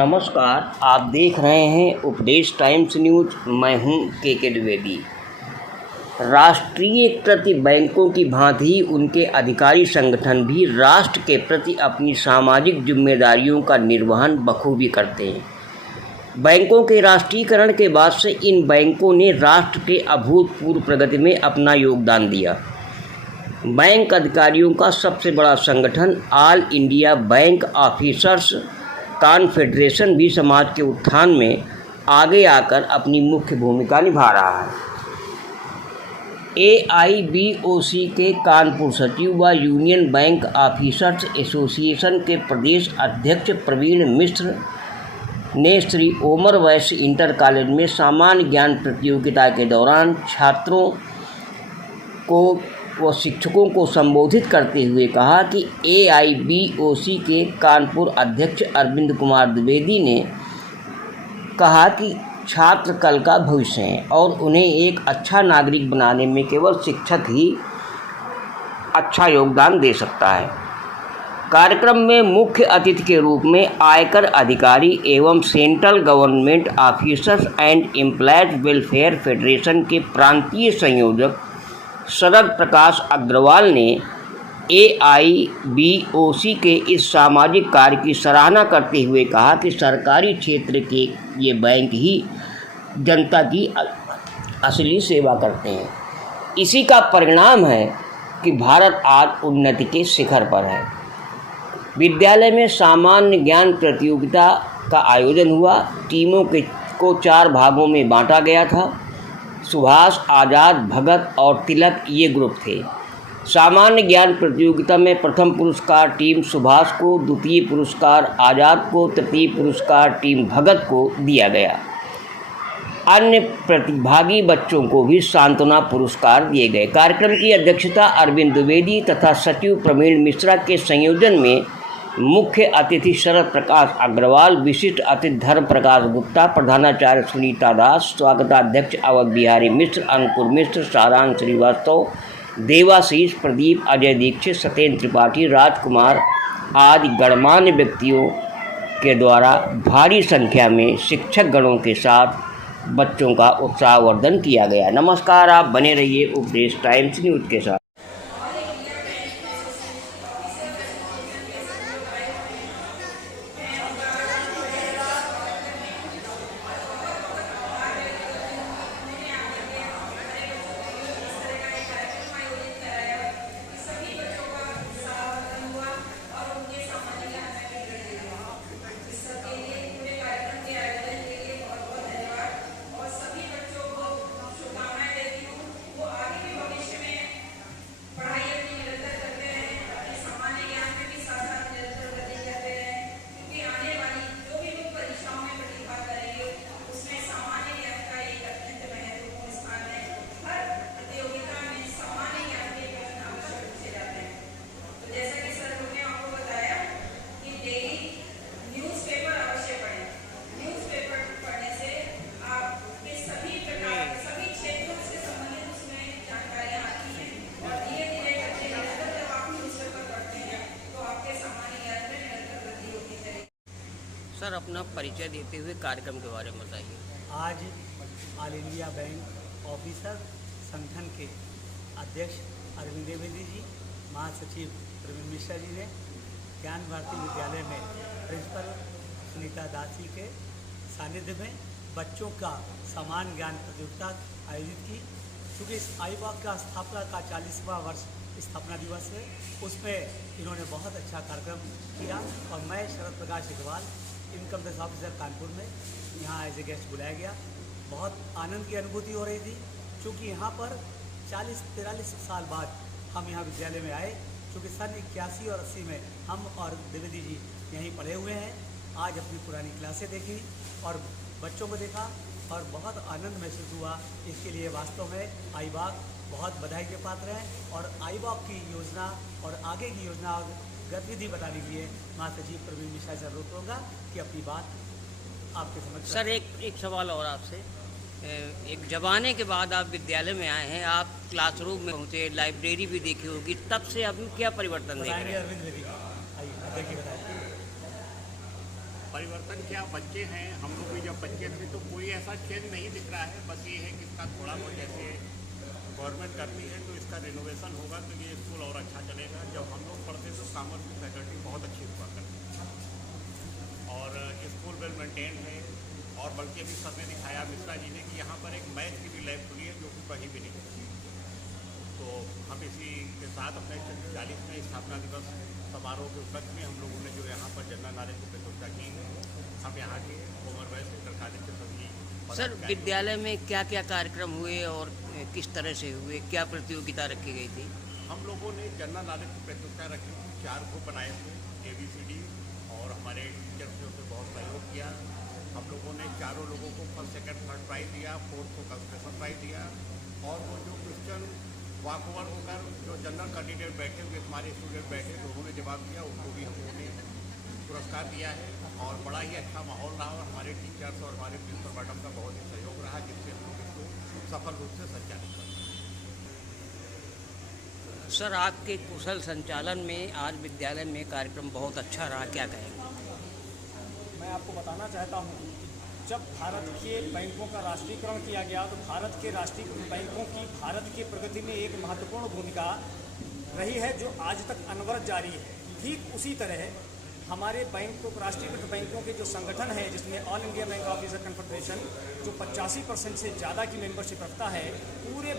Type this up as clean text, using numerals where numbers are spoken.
नमस्कार, आप देख रहे हैं उपदेश टाइम्स न्यूज। मैं हूं के द्विवेदी। राष्ट्रीयकृत बैंकों की भांति ही उनके अधिकारी संगठन भी राष्ट्र के प्रति अपनी सामाजिक जिम्मेदारियों का निर्वहन बखूबी करते हैं। बैंकों के राष्ट्रीयकरण के बाद से इन बैंकों ने राष्ट्र के अभूतपूर्व प्रगति में अपना योगदान दिया। बैंक अधिकारियों का सबसे बड़ा संगठन all India bank officers confederation भी समाज के उत्थान में आगे आकर अपनी मुख्य भूमिका निभा रहा है। AIBOC के कानपुर सचिव व यूनियन बैंक ऑफिसर्स एसोसिएशन के प्रदेश अध्यक्ष प्रवीण मिश्र ने श्री ओमर वैश्य इंटर कॉलेज में सामान्य ज्ञान प्रतियोगिता के दौरान छात्रों को व शिक्षकों को संबोधित करते हुए कहा कि AIBOC के कानपुर अध्यक्ष अरविंद कुमार द्विवेदी ने कहा कि छात्र कल का भविष्य हैं और उन्हें एक अच्छा नागरिक बनाने में केवल शिक्षक ही अच्छा योगदान दे सकता है। कार्यक्रम में मुख्य अतिथि के रूप में आयकर अधिकारी एवं central government officers and employees welfare federation के प्रांतीय संयोजक शरद प्रकाश अग्रवाल ने AIBOC के इस सामाजिक कार्य की सराहना करते हुए कहा कि सरकारी क्षेत्र के ये बैंक ही जनता की असली सेवा करते हैं। इसी का परिणाम है कि भारत आज उन्नति के शिखर पर है। विद्यालय में सामान्य ज्ञान प्रतियोगिता का आयोजन हुआ। टीमों को 4 भागों में बांटा गया था। सुभाष, आज़ाद, भगत और तिलक ये ग्रुप थे। सामान्य ज्ञान प्रतियोगिता में प्रथम पुरस्कार टीम सुभाष को, द्वितीय पुरस्कार आज़ाद को, तृतीय पुरस्कार टीम भगत को दिया गया। अन्य प्रतिभागी बच्चों को भी सांत्वना पुरस्कार दिए गए। कार्यक्रम की अध्यक्षता अरविंद द्विवेदी तथा सचिव प्रवीण मिश्रा के संयोजन में मुख्य अतिथि शरद प्रकाश अग्रवाल, विशिष्ट अतिथि धर्म प्रकाश गुप्ता, प्रधानाचार्य सुनीता दास, स्वागताध्यक्ष अवध बिहारी मिश्र, अंकुर मिश्र, सारांश श्रीवास्तव, देवाशीष, प्रदीप, अजय दीक्षित, सत्येंद्र त्रिपाठी, राजकुमार आदि गणमान्य व्यक्तियों के द्वारा भारी संख्या में शिक्षक गणों के साथ बच्चों का उत्साहवर्धन किया गया। नमस्कार, आप बने रहिए उपदेश टाइम्स न्यूज के साथ। सर, अपना परिचय देते हुए कार्यक्रम के बारे में बताइए। आज ऑल इंडिया बैंक ऑफिसर संगठन के अध्यक्ष अरविंद द्विवेदी जी, महासचिव प्रवीण मिश्रा जी ने ज्ञान भारती विद्यालय में प्रिंसिपल सुनीता दास जी के सानिध्य में बच्चों का समान ज्ञान प्रतियोगिता आयोजित की। क्योंकि इस आईबॉक का स्थापना का 40वां वर्ष स्थापना दिवस है, उसमें इन्होंने बहुत अच्छा कार्यक्रम किया और मैं Sharad Prakash Agarwal, income tax officer Kanpur में यहाँ एज ए गेस्ट बुलाया गया। बहुत आनंद की अनुभूति हो रही थी क्योंकि यहाँ पर 40-43 साल बाद हम यहाँ विद्यालय में आए। क्योंकि सन 81 और 80 में हम और द्विवेदी जी यहीं पढ़े हुए हैं। आज अपनी पुरानी क्लासें देखी और बच्चों को देखा और बहुत आनंद महसूस हुआ। इसके लिए वास्तव में आईबॉक बहुत बधाई के पात्र हैं और आईबॉक की योजना और आगे की योजना और गतिविधि बताने के लिए महासचिव प्रवीण मिश्रा से अनुरोध करूँगा कि अपनी बात आपके समक्ष। सर, एक सवाल और आपसे। एक जमाने के बाद आप विद्यालय में आए हैं, आप क्लासरूम में पहुँचे, लाइब्रेरी भी देखी होगी, तब से अभी क्या परिवर्तन देख रहे हैं? अरविंद द्विवेदी, आइए बताइए। परिवर्तन क्या, बच्चे हैं हम लोग भी, जब बच्चे थे तो कोई ऐसा चेंज नहीं दिख रहा है। बस ये है कि इसका थोड़ा बहुत जैसे गवर्नमेंट करती है तो इसका रिनोवेशन होगा तो ये स्कूल और अच्छा चलेगा। जब हम लोग पढ़ते तो कॉमर्स की फैकल्टी बहुत अच्छी हुआ करती थी और स्कूल वेल मेंटेन है। और बल्कि अभी सबने दिखाया मिश्रा जी ने कि यहाँ पर एक मैथ की भी लैब खुली है जो कि कहीं भी नहीं थी। तो हम इसी के साथ अपने 40वें स्थापना दिवस समारोह के उपलक्ष्य में हम लोगों ने जो यहाँ पर जनरल नॉलेज की प्रतियोगिता की है, हम यहाँ के कॉमर वैस इंटर कॉलेज के सभी सर विद्यालय में क्या क्या कार्यक्रम हुए और किस तरह से हुए, क्या प्रतियोगिता रखी गई थी? हम लोगों ने जनरल नॉलेज की प्रतियोगिता रखी, 4 ग्रुप बनाए थे ABCD, और हमारे टीचर्स ने उसमें बहुत सहयोग किया। हम लोगों ने चारों लोगों को फर्स्ट सेकंड थर्ड प्राइज दिया, फोर्थ को कंसेशन प्राइज दिया। और वो जो क्वेश्चन वॉक ओवर होकर जो जनरल कैंडिडेट बैठे हुए हमारे स्टूडेंट बैठे तो उन्होंने जवाब दिया, उनको भी हम लोगों ने पुरस्कार दिया है। और बड़ा ही अच्छा माहौल रहा और हमारे टीचर्स और हमारे प्रिंसिपल मैडम का बहुत ही सहयोग रहा, जिससे हम लोग इसको सफल रूप से संचालित कर सकते। सर आपके कुशल संचालन में आज विद्यालय में कार्यक्रम बहुत अच्छा रहा, क्या कहेंगे? मैं आपको बताना चाहता हूँ कि जब भारत के बैंकों का राष्ट्रीयकरण किया गया तो भारत के राष्ट्रीय बैंकों की भारत की प्रगति में एक महत्वपूर्ण भूमिका रही है जो आज तक अनवरत जारी है। ठीक उसी तरह हमारे बैंकों, राष्ट्रीयकृत बैंकों के जो संगठन है जिसमें all India bank officer confederation जो 85% से ज़्यादा की मेंबरशिप रखता है, पूरे